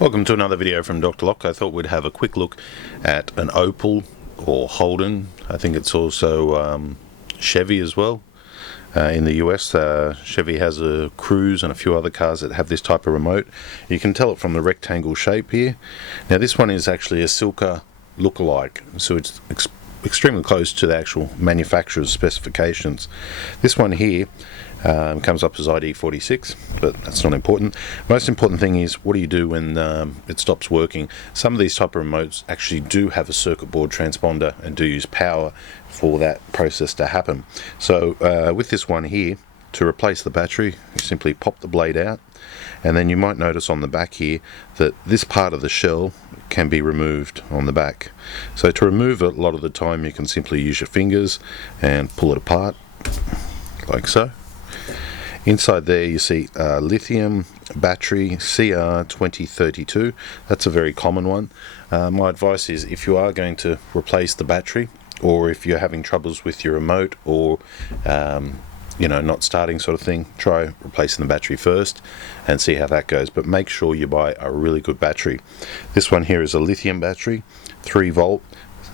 Welcome to another video from Dr. Lock. I thought we'd have a quick look at an Opel or Holden. I think it's also Chevy as well. In the US, Chevy has a Cruze and a few other cars that have this type of remote. You can tell it from the rectangle shape here. Now this one is actually a Silca lookalike, so it's extremely close to the actual manufacturer's specifications. This one here comes up as ID 46, but that's not important. Most important thing is, what do you do when it stops working? Some of these type of remotes actually do have a circuit board transponder and do use power for that process to happen. So with this one here, to replace the battery, you simply pop the blade out, and then you might notice on the back here that this part of the shell can be removed on the back. So to remove it, a lot of the time you can simply use your fingers and pull it apart like so. Inside there you see lithium battery CR2032. That's a very common one. My advice is, if you are going to replace the battery, or if you're having troubles with your remote, or not starting sort of thing, try replacing the battery first and see how that goes. But make sure you buy a really good battery. This one here is a lithium battery, 3 volt,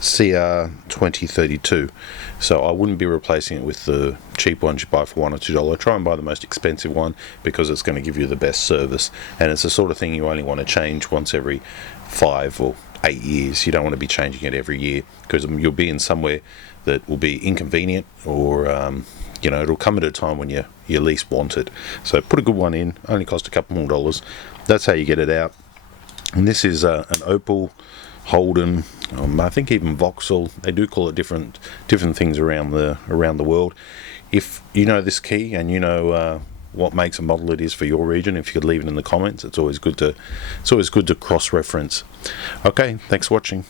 CR2032. So I wouldn't be replacing it with the cheap ones you buy for $1 or $2. Try and buy the most expensive one, because it's going to give you the best service, and it's the sort of thing you only want to change once every 5 or 8 years. You don't want to be changing it every year, because you'll be in somewhere that will be inconvenient, or it'll come at a time when you least want it. So put a good one in, only cost a couple more dollars. That's how you get it out. And this is an Opel, Holden, I think even Vauxhall. They do call it different things around the world. If you know this key and you know what makes and model it is for your region, if you could leave it in the comments, it's always good to cross-reference. Okay, thanks for watching.